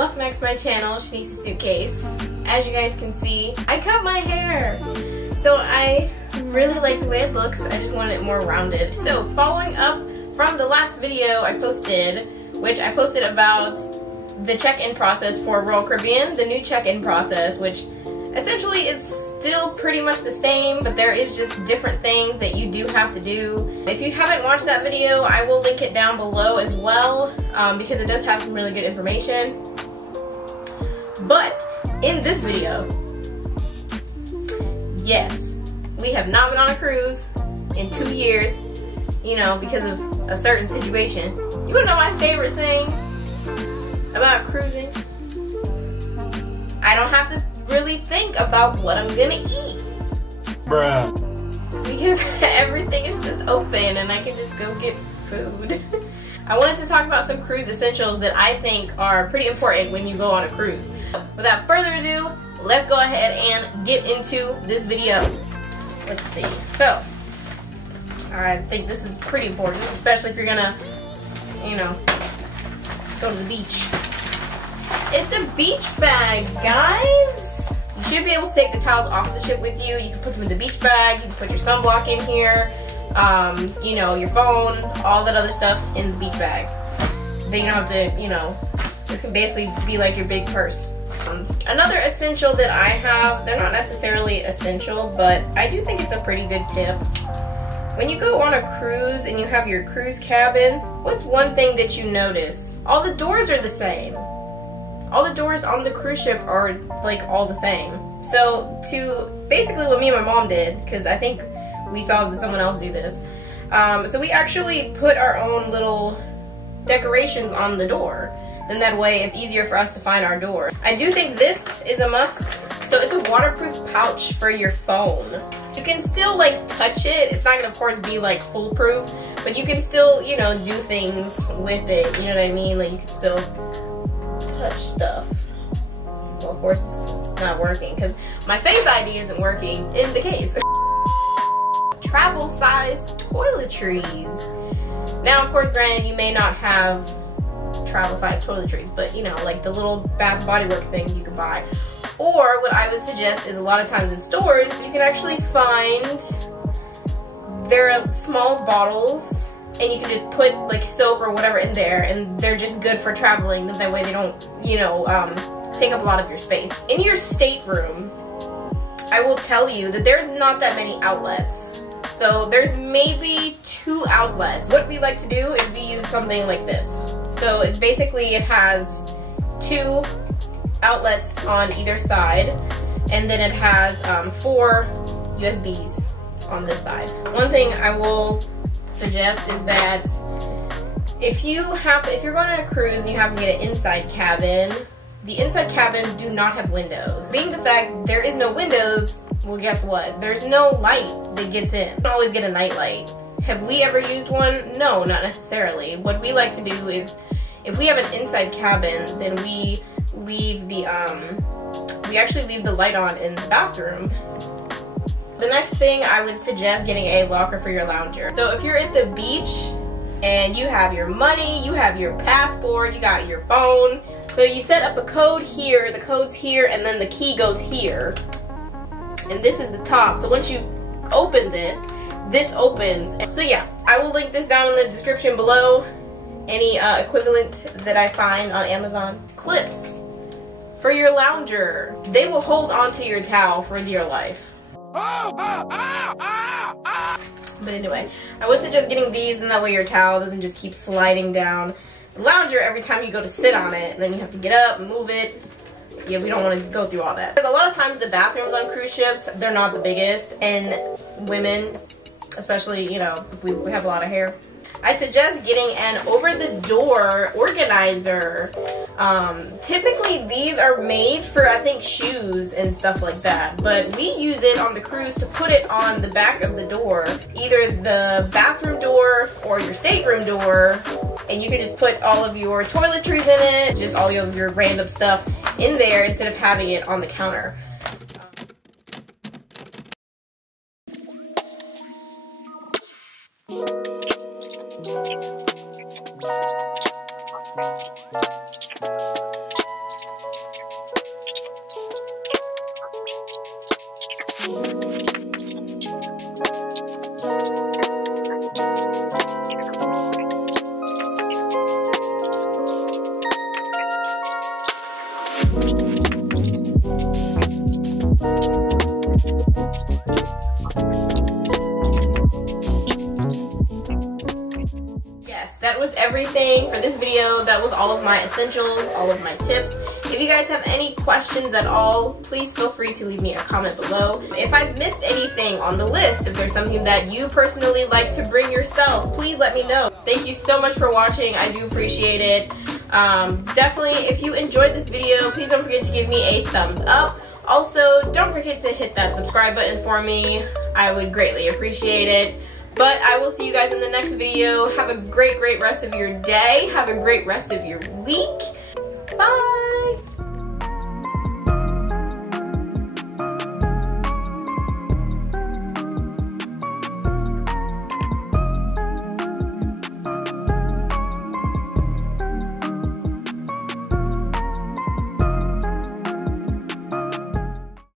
welcome back to my channel, Shanice's Suitcase. As you guys can see, I cut my hair. So I really like the way it looks. I just wanted it more rounded. So following up from the last video I posted, which I posted about the check-in process for Royal Caribbean, the new check-in process, which essentially is still pretty much the same, but there is just different things that you do have to do. If you haven't watched that video, I will link it down below as well, because it does have some really good information. But in this video, yes, we have not been on a cruise in 2 years, you know, because of a certain situation. You wanna know my favorite thing about cruising? I don't have to really think about what I'm gonna eat. Bruh. Because everything is just open and I can just go get food. I wanted to talk about some cruise essentials that I think are pretty important when you go on a cruise. Without further ado, let's go ahead and get into this video. Let's see. So, I think this is pretty important, especially if you're gonna, you know, go to the beach. It's a beach bag, guys. You should be able to take the towels off the ship with you. You can put them in the beach bag. You can put your sunblock in here. You know, your phone, all that other stuff in the beach bag. Then you don't have to, you know, this can basically be like your big purse. Another essential that I have, they're not necessarily essential, but I do think it's a pretty good tip. When you go on a cruise and you have your cruise cabin, what's one thing that you notice? All the doors are the same. All the doors on the cruise ship are like all the same. So basically what me and my mom did, because I think we saw someone else do this, so we actually put our own little decorations on the door. Then that way it's easier for us to find our door. I do think this is a must. So it's a waterproof pouch for your phone. You can still like touch it. It's not gonna of course be like foolproof, but you can still, you know, do things with it. You know what I mean? Like you can still touch stuff. Well, of course it's not working because my Face ID isn't working in the case. Travel size toiletries. Now, of course, granted, you may not have travel size toiletries, but you know, like the little Bath and Body Works things you can buy. Or what I would suggest is a lot of times in stores, you can actually find, there are small bottles and you can just put like soap or whatever in there and they're just good for traveling. That way they don't, you know, take up a lot of your space. In your stateroom, I will tell you that there's not that many outlets. So there's maybe 2 outlets. What we like to do is we use something like this. So it's basically, it has 2 outlets on either side, and then it has 4 USBs on this side. One thing I will suggest is that if you're going on a cruise and you happen to get an inside cabin, the inside cabins do not have windows. Being the fact there is no windows, well, guess what? There's no light that gets in. You can always get a night light. Have we ever used one? No, not necessarily. What we like to do is, if we have an inside cabin, then we leave the, we actually leave the light on in the bathroom. The next thing, I would suggest getting a locker for your lounger. So if you're at the beach and you have your money, you have your passport, you got your phone, so you set up a code here, the code's here, and then the key goes here. And this is the top. So once you open this, this opens. So yeah, I will link this down in the description below. Any equivalent that I find on Amazon. Clips for your lounger. They will hold onto your towel for dear life. But anyway, I would suggest getting these, and that way your towel doesn't just keep sliding down the lounger every time you go to sit on it, and then you have to get up and move it. Yeah, we don't want to go through all that. Because a lot of times the bathrooms on cruise ships, they're not the biggest, and women, especially, you know, if we have a lot of hair, I suggest getting an over-the-door organizer. Typically these are made for, I think, shoes and stuff like that, but we use it on the cruise to put it on the back of the door, either the bathroom door or your stateroom door, and you can just put all of your toiletries in it, just all of your random stuff in there instead of having it on the counter. was everything for this video. That was all of my essentials, all of my tips. If you guys have any questions at all, please feel free to leave me a comment below. If I've missed anything on the list, if there's something that you personally like to bring yourself, please let me know. Thank you so much for watching. I do appreciate it. Definitely, if you enjoyed this video, please don't forget to give me a thumbs up. Also, don't forget to hit that subscribe button for me. I would greatly appreciate it. But I will see you guys in the next video. Have a great rest of your day. Have a great rest of your week.